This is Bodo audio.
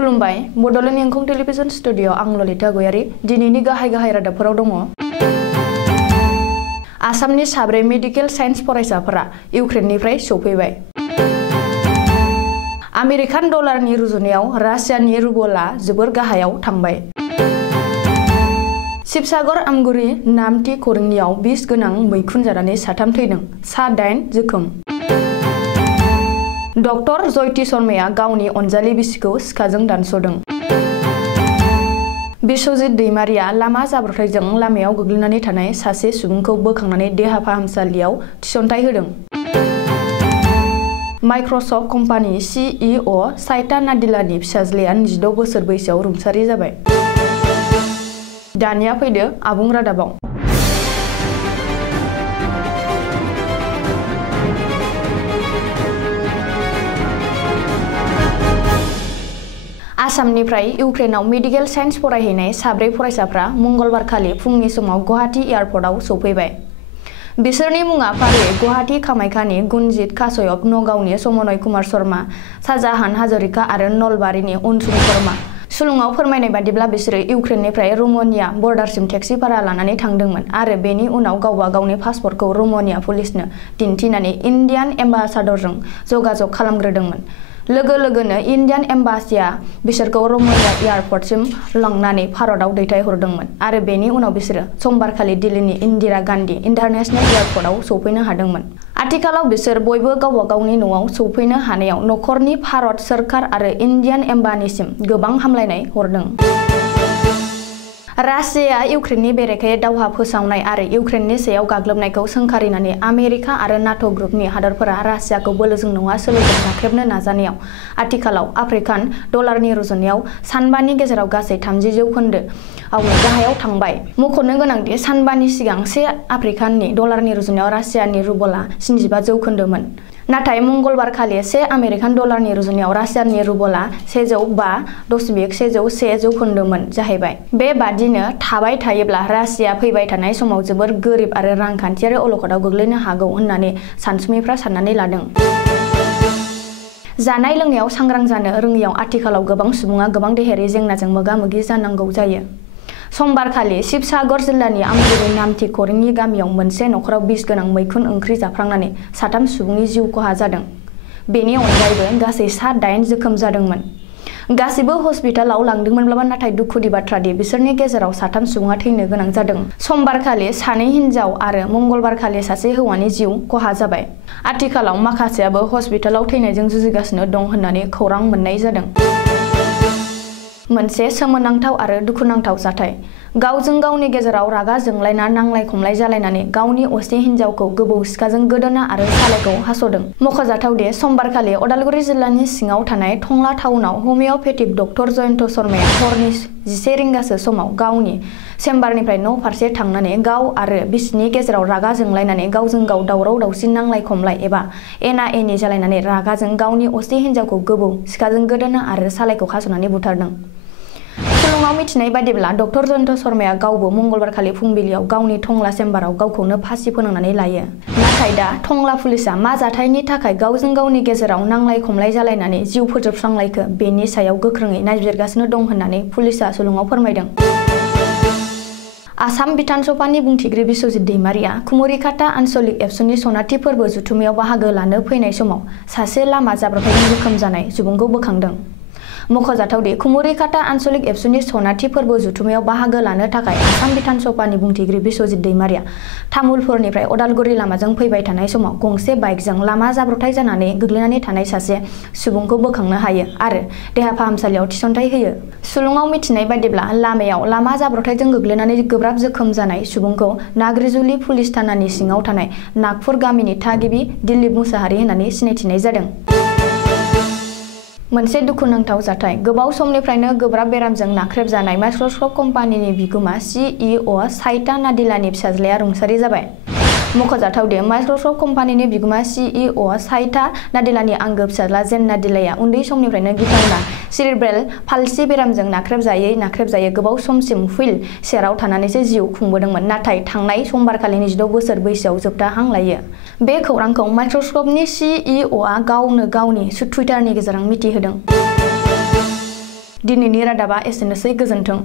खुलुमबाय बड'लेण्ड इंखं टेलिभिजन स्टुडिअ आं ललिता गयारी दिनैनि गाहाय रादाबफोराव दङ। आसामनि साब्रै मेडिकेल साइन्स फरायसाफोरा इउक्रेननिफ्राय सौफैबाय। आमेरिकान डलारनि रुजुनायाव रासियानि रुबलआ जोबोर गाहायाव थांबाय। शिबसागर आमगुरि नामथि खरंनियाव बिस गोनां मैखुन जानानै साथाम थैदों, सा 8 जोखोम। डक्टर जयति शर्माया गावनि अनजालि बिसिखौ सिखाजों दानस'दों। बिश्वजित दैमारिया लामा जाब्रबथायजों लामायाव गोग्लैनानै थानाय सासे सुबुंखौ बोखांनानै देहा फाहामसालियाव थिसनथाय होदों। माइक्रसफ्ट कम्पानि CEO साइटा नाडिलानि फिसाज्लाया 26 बोसोर बैसोआव रुंसारि जाबाय। दानिया फैदो आबुं रादाबाव। आसामनिफ्राय इउक्रेनाव मेडिकेल साइन्स फरायहैनाय साब्रै फरायसाफ्रा मंगलबार खालि फुंनि समाव गुवाहाटी एयारपर्टआव सौफैबाय। बिसोरनि मुङा फारियै गुवाहाटी कामाख्यानि गुनजित काश्यप, नगावनि समनय कुमार शर्मा, शाहजाहान हाजरिका आरो नलबारिनि अनसुम शर्मा। सुलुङाव फोरमायनाय बादिब्ला बिसोरो इउक्रेननिफ्राय रुमानिया बर्डारसिम टेक्सि भारा लानानै थांदोंमोन आरो बेनि उनाव गावबा गावनि पासपर्टखौ रुमानिया पुलिसनो दिन्थिनानै इन्डियान एम्बासाडरजों जगाजग खालामग्रोदोंमोन। लोगो लोगोनो इन्डियान एम्बासिया बिसोरखौ रुमानिया एयारपर्टसिम लांनानै भारतआव दैथायहरदोंमोन आरो बेनि उनाव बिसोरो समबारखालि दिल्लीनि इन्दिरा गान्धी इन्टारनेशनेल एयारपर्टआव सौफैनो हादोंमोन। आथिखालाव बिसोर बयबो गावबा गावनि न'आव सौफैनो हानायाव नखरनि भारत सोरखार आरो इन्डियान एम्बासिसिम गोबां हामलायनाय हरदों। रासियाया इउक्रेननि बेरेखायै दावहा फोसावनाय आरो इउक्रेननि सायाव गाग्लोबनायखौ सोंखारिनानै आमेरिका आरो नाटो ग्रुपनि हादरफोरा रासियाखौ बोलोजों नङा सोलोजों नाख्रेबनो नाजानायाव आथिखालाव आफ्रिकान डलारनि रुजुनायाव सानबानि गेजेराव गासै 30% गाहायाव थांबाय। मख'नो गोनांदि सानबानि सिगां 1 आफ्रिकाननि डलारनि रुजुनायाव रासियानि रुबलआ 75%मोन। नाथाय मंगलबार खालि 1 आमेरिकान डलारनि रुजुनायाव रासियानि रुबलआ 105.101% जाहैबाय। बेबादिनो थाबाय थायोब्ला रासिया फैबाय थानाय समाव जोबोर गोरिब आरो रांखान्थियारि अलखदाव गोग्लैनो हागौ होननानै सानसुमैफ्रा साननानै लादों। जानाय लोंनायाव सांग्रां जानो रोङियाव आथिखालाव गोबां सुबुङा गोबां देहायारि जेंनाजों मोगा-मोगि जानांगौ जायो। समबारखालि शिबसागर जिल्लानि आमगुरि नामथि खरंनि गामियाव मोनसे नखराव बिस गोनां मैखुन ओंख्रि जाफ्लांनानै साथाम सुबुंनि जिउ खहा जादों। बेनि अनगायैबो गासै सा 8 जोखोम जादोंमोन। गासिबो हस्पिटालाव लांदोंमोनब्लाबो नाथाय दुखुनि बाथ्रादि बिसोरनि गेजेराव साथाम सुबुङा थैनो गोनां जादों। समबारखालि 2 हिनजाव आरो मंगलबारखालि सासे हौवानि जिउ खहा जाबाय। आथिखालाव माखासेयाबो हस्पिटालाव थैनायजों जुजिगासिनो दं होननानै खौरां मोननाय जादों। मोनसे सोमोनांथाव आरो दुखुनांथाव जाथाय। गावजों गावनि गेजेराव रागा जोंलायना नांलाय खमलाय जालायनानै गावनि असे हिनजावखौ गोबौ सिखाजों गोदोना आरो सालाइखौ हास'दों। मख'जाथावदि समबारखालि उदालगुरि जिल्लानि सिङाव थानाय टंला टाउनाव हमिअपेथिक डक्टर जयन्त शर्माया हरनि 11 रिंगासो समाव गावनि चेम्बारनिफ्राय न' फारसे थांनानै गाव आरो बिसिनि गेजेराव रागा जोंलायनानै गावजों गाव दावराव दावसि नांलाय खमलाय एबा एना-एनि जालायनानै रागाजों गावनि असे हिनजावखौ गोबौ सिखाजों गोदोना आरो सालाइखौ हास'नानै बुथारदों। सुलुङाव मिथिनाय बादिब्ला डक्टर जयन्त शर्माया गावबो मंगलबारखालि फुंबिलियाव गावनि टंला चेम्बाराव गावखौनो फासि फोनांनानै लायो। नाथाय दा टंला पुलिसआ मा जाथायनि थाखाय गावजों गावनि गेजेराव नांलाय खमलाय जालायनानै जिउ फोजोबस्रांलायखो बेनि सायाव गोख्रोङै नायबिजिरगासिनो दं होननानै पुलिसआ सुलुङाव फोरमायदों। आसाम बिधान सभानि बुंथिगिरि बिश्वजित दैमारिया कुमरिकाटा आन्चलिक एबसुनि सनाथि फोरबो जथुम्मायाव बाहागो लानो फैनाय समाव सासे लामा जाब्रबथायजों जोखोम जानाय सुबुंखौ बोखांदों। मख'जाथावदि कुमरिकाटा आन्चलिक एबसुनि सनाथि फोरबो जथुम्मायाव बाहागो लानो थाखाय आसाम बिधान सभानि बुंथिगिरि बिश्वजित दैमारिया तामुलपुरनिफ्राय उदालगुरि लामाजों फैबाय थानाय समाव गंसे बाइकजों लामा जाब्रबथाय जानानै गोग्लैनानै थानाय सासे सुबुंखौ बोखांनो हायो आरो देहा फाहामसालियाव थिसनथाय होयो। सुलुङाव मिथिनाय बादिब्ला लामायाव लामा जाब्रबथायजों गोग्लैनानै गोब्राब जोखोम जानाय सुबुंखौ नाग्रिजुलि पुलिस थानानि सिङाव थानाय नागपुर गामिनि थागिबि दिलीप मुसाहारि होननानै सिनायथिनाय जादों। मोनसे दुखुनांथाव जाथाय। गोबाव समनिफ्रायनो गोब्राब बेरामजों नाख्रेबजानाय माइक्रसफ्ट कम्पानिनि बिगोमा CEO साइटा नाडिलानि फिसाज्लाया रुंसारि जाबाय। मख'जाथावदि माइक्रसफ्ट कम्पानिनि बिगोमा CEO साइटा नाडिलानि आंगो फिसाज्ला जेन नाडिलाया उन्दै समनिफ्रायनो गिथावना सेरिब्रेल पाल्सि बेरामजों नाख्रेबजायै गोबाव समसिम हुइल चेयाराव थानानैसो जिउ खुंबोदोंमोन। नाथाय थांनाय समबारखालि 26 बोसोर बैसोआव जोबथा हां लायो। बे खौरांखौ माइक्रसफ्टनि CEOआ गावनो गावनि टुइटारनि गेजेरजों मिथिहोदों। दिनैनि रादाबा एसेनोसै, गोजोन्थों।